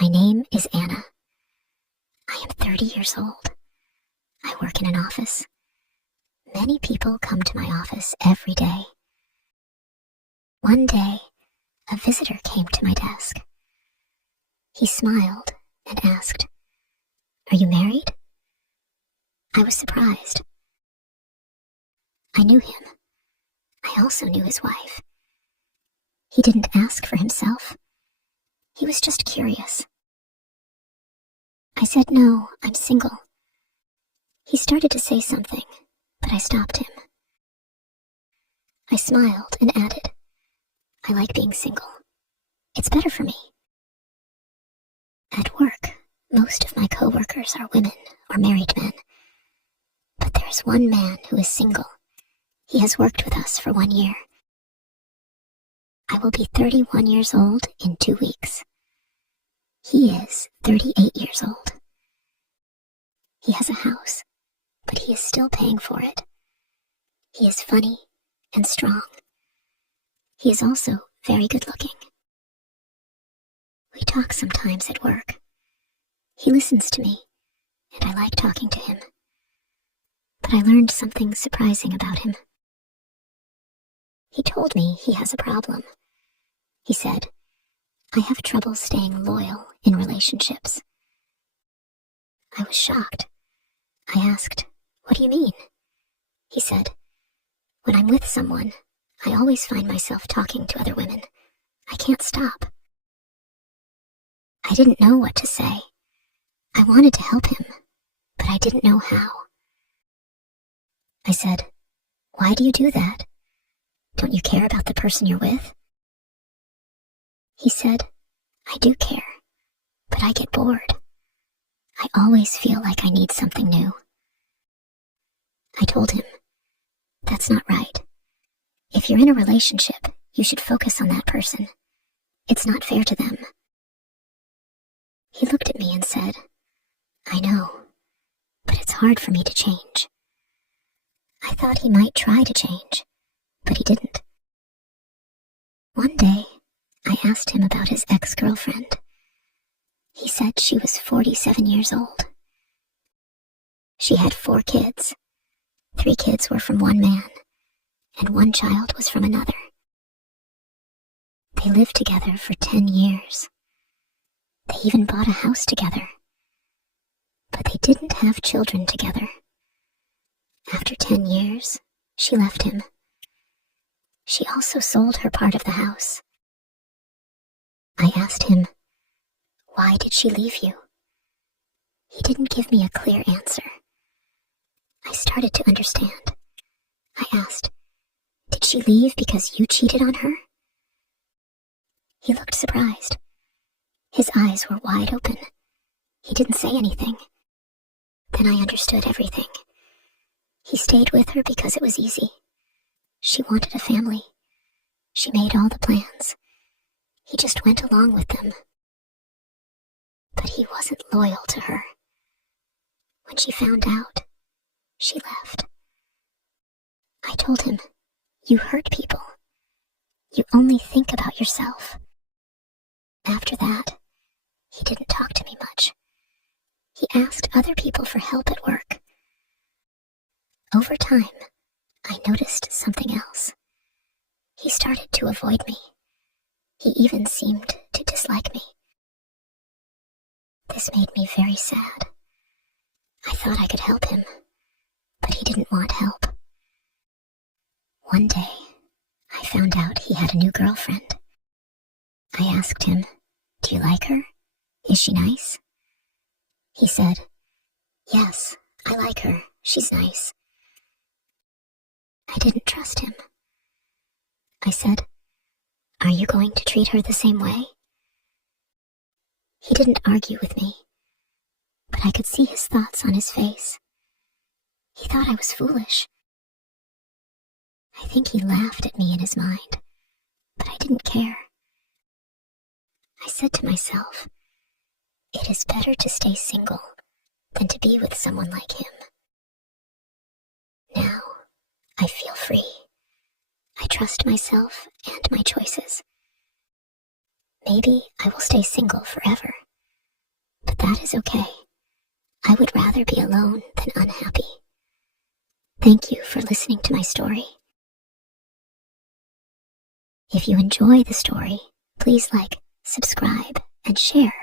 My name is Anna. I am 30 years old. I work in an office. Many people come to my office every day. One day, a visitor came to my desk. He smiled and asked, "Are you married?" I was surprised. I knew him. I also knew his wife. He didn't ask for himself. He was just curious. I said, "No, I'm single." He started to say something, but I stopped him. I smiled and added, "I like being single. It's better for me." At work, most of my coworkers are women or married men. But there's one man who is single. He has worked with us for 1 year. I will be 31 years old in 2 weeks. He is 38 years old. He has a house, but he is still paying for it. He is funny and strong. He is also very good looking. We talk sometimes at work. He listens to me, and I like talking to him. But I learned something surprising about him. He told me he has a problem. He said, "I have trouble staying loyal in relationships." I was shocked. I asked, "What do you mean?" He said, "When I'm with someone, I always find myself talking to other women. I can't stop." I didn't know what to say. I wanted to help him, but I didn't know how. I said, "Why do you do that? Don't you care about the person you're with?" He said, "I do care, but I get bored. I always feel like I need something new." I told him, "That's not right. If you're in a relationship, you should focus on that person. It's not fair to them." He looked at me and said, "I know, but it's hard for me to change." I thought he might try to change, but he didn't. One day, I asked him about his ex-girlfriend. He said she was 47 years old. She had 4 kids. 3 kids were from one man, and 1 child was from another. They lived together for 10 years. They even bought a house together. But they didn't have children together. After 10 years, she left him. She also sold her part of the house. I asked him, "Why did she leave you?" He didn't give me a clear answer. I started to understand. I asked, "Did she leave because you cheated on her?" He looked surprised. His eyes were wide open. He didn't say anything. Then I understood everything. He stayed with her because it was easy. She wanted a family. She made all the plans. He just went along with them. But he wasn't loyal to her. When she found out, she left. I told him, "You hurt people. You only think about yourself." After that, he didn't talk to me much. He asked other people for help at work. Over time, I noticed something else. He started to avoid me. He even seemed to dislike me. This made me very sad. I thought I could help him, but he didn't want help. One day, I found out he had a new girlfriend. I asked him, "Do you like her? Is she nice?" He said, "Yes, I like her. She's nice." I didn't trust him. I said, "Are you going to treat her the same way?" He didn't argue with me, but I could see his thoughts on his face. He thought I was foolish. I think he laughed at me in his mind, but I didn't care. I said to myself, it is better to stay single than to be with someone like him. Now, I feel free. I trust myself and my choices. Maybe I will stay single forever, that is okay. I would rather be alone than unhappy. Thank you for listening to my story. If you enjoy the story, please like, subscribe, and share.